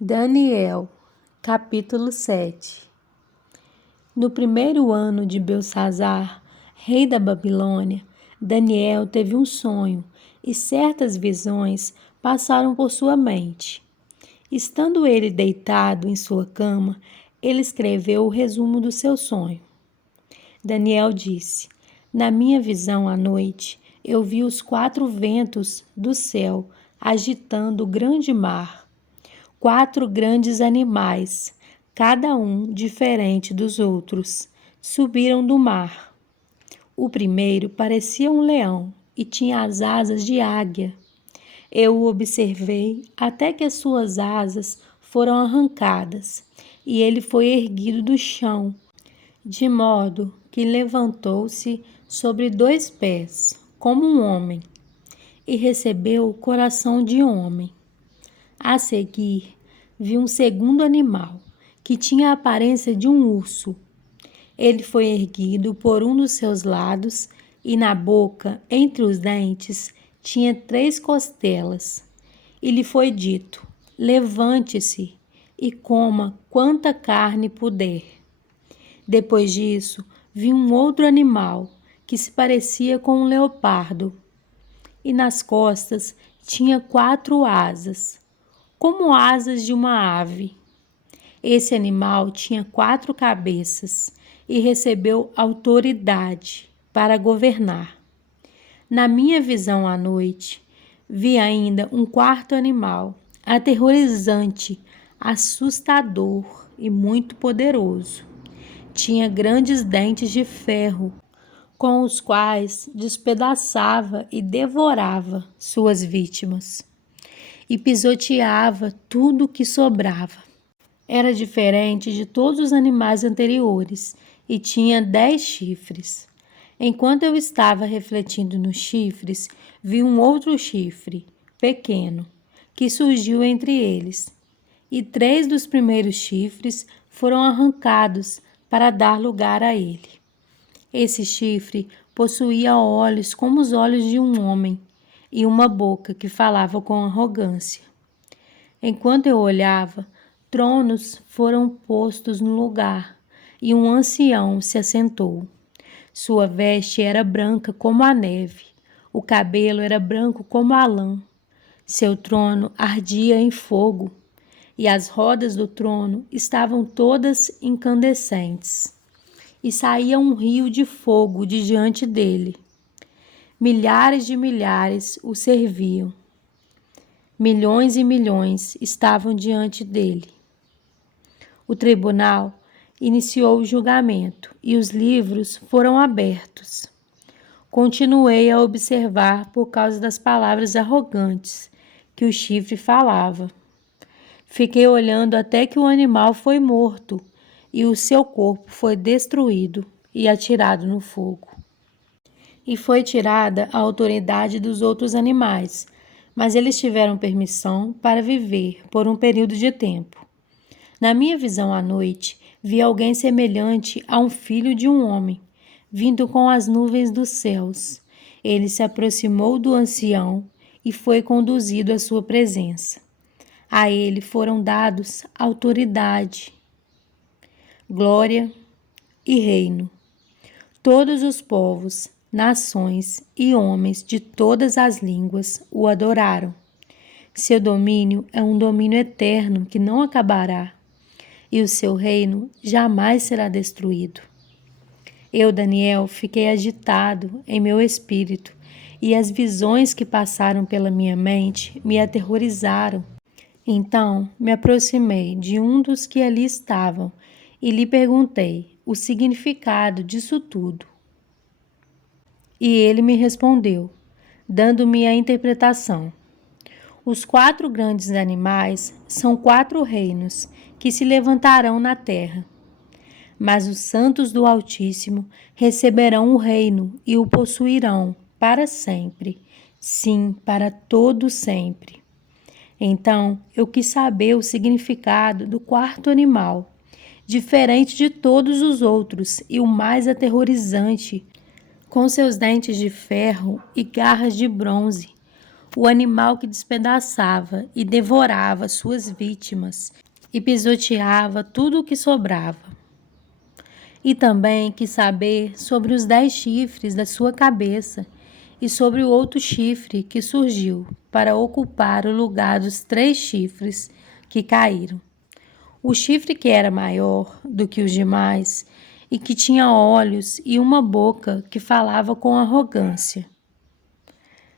Daniel, capítulo 7. No primeiro ano de Belsazzar, rei da Babilônia, Daniel teve um sonho e certas visões passaram por sua mente. Estando ele deitado em sua cama, ele escreveu o resumo do seu sonho. Daniel disse: Na minha visão à noite, eu vi os 4 ventos do céu agitando o grande mar. 4 grandes animais, cada um diferente dos outros, subiram do mar. O primeiro parecia um leão e tinha as asas de águia. Eu o observei até que as suas asas foram arrancadas e ele foi erguido do chão, de modo que levantou-se sobre 2 pés, como um homem, e recebeu o coração de homem. A seguir, vi um segundo animal, que tinha a aparência de um urso. Ele foi erguido por um dos seus lados e na boca, entre os dentes, tinha 3 costelas. E lhe foi dito: Levante-se e coma quanta carne puder. Depois disso, vi um outro animal, que se parecia com um leopardo, e nas costas tinha 4 asas, como asas de uma ave. Esse animal tinha 4 cabeças e recebeu autoridade para governar. Na minha visão à noite, vi ainda um 4º animal, aterrorizante, assustador e muito poderoso. Tinha grandes dentes de ferro, com os quais despedaçava e devorava suas vítimas, e pisoteava tudo o que sobrava. Era diferente de todos os animais anteriores e tinha 10 chifres. Enquanto eu estava refletindo nos chifres, vi um outro chifre, pequeno, que surgiu entre eles, e 3 dos primeiros chifres foram arrancados para dar lugar a ele. Esse chifre possuía olhos como os olhos de um homem e uma boca que falava com arrogância. Enquanto eu olhava, tronos foram postos no lugar e um ancião se assentou. Sua veste era branca como a neve, o cabelo era branco como a lã. Seu trono ardia em fogo e as rodas do trono estavam todas incandescentes. E saía um rio de fogo de diante dele. Milhares de milhares o serviam. Milhões e milhões estavam diante dele. O tribunal iniciou o julgamento e os livros foram abertos. Continuei a observar por causa das palavras arrogantes que o chifre falava. Fiquei olhando até que o animal foi morto e o seu corpo foi destruído e atirado no fogo. E foi tirada a autoridade dos outros animais, mas eles tiveram permissão para viver por um período de tempo. Na minha visão à noite, vi alguém semelhante a um filho de um homem, vindo com as nuvens dos céus. Ele se aproximou do ancião e foi conduzido à sua presença. A ele foram dados autoridade, glória e reino. Todos os povos, nações e homens de todas as línguas o adoraram. Seu domínio é um domínio eterno que não acabará, e o seu reino jamais será destruído. Eu, Daniel, fiquei agitado em meu espírito, e as visões que passaram pela minha mente me aterrorizaram. Então me aproximei de um dos que ali estavam e lhe perguntei o significado disso tudo. E ele me respondeu, dando-me a interpretação. Os 4 grandes animais são 4 reinos que se levantarão na terra. Mas os santos do Altíssimo receberão o reino e o possuirão para sempre, sim, para todo sempre. Então eu quis saber o significado do 4º animal, diferente de todos os outros e o mais aterrorizante, com seus dentes de ferro e garras de bronze. o animal que despedaçava e devorava suas vítimas e pisoteava tudo o que sobrava. E também quis saber sobre os 10 chifres da sua cabeça e sobre o outro chifre que surgiu para ocupar o lugar dos 3 chifres que caíram. O chifre que era maior do que os demais e que tinha olhos e uma boca que falava com arrogância.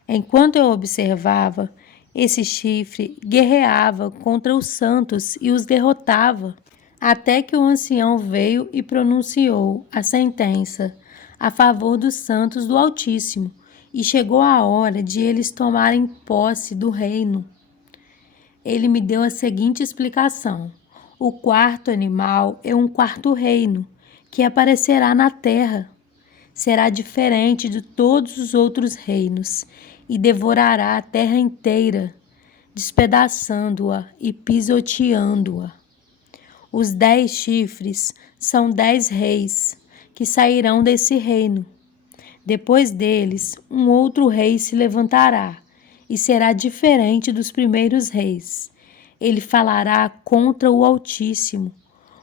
Enquanto eu observava, esse chifre guerreava contra os santos e os derrotava, até que o ancião veio e pronunciou a sentença a favor dos santos do Altíssimo, e chegou a hora de eles tomarem posse do reino. Ele me deu a seguinte explicação: o quarto animal é um quarto reino, que aparecerá na terra. Será diferente de todos os outros reinos, e devorará a terra inteira, despedaçando-a e pisoteando-a. Os 10 chifres são 10 reis que sairão desse reino. Depois deles, um outro rei se levantará e será diferente dos primeiros reis. Ele falará contra o Altíssimo,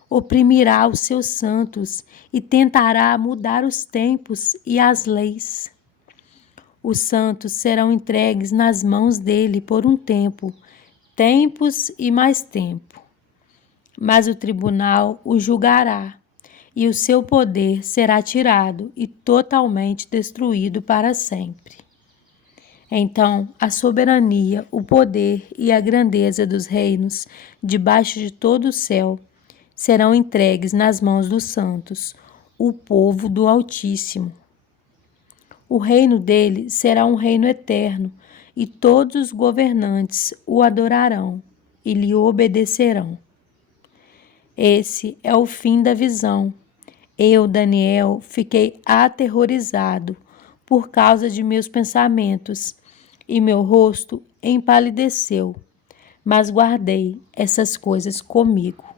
oprimirá os seus santos e tentará mudar os tempos e as leis. Os santos serão entregues nas mãos dele por um tempo, tempos e mais tempo. Mas o tribunal o julgará, e o seu poder será tirado e totalmente destruído para sempre. Então, a soberania, o poder e a grandeza dos reinos, debaixo de todo o céu, serão entregues nas mãos dos santos, o povo do Altíssimo. O reino dele será um reino eterno, e todos os governantes o adorarão e lhe obedecerão. Esse é o fim da visão. Eu, Daniel, fiquei aterrorizado por causa de meus pensamentos, e meu rosto empalideceu, mas guardei essas coisas comigo.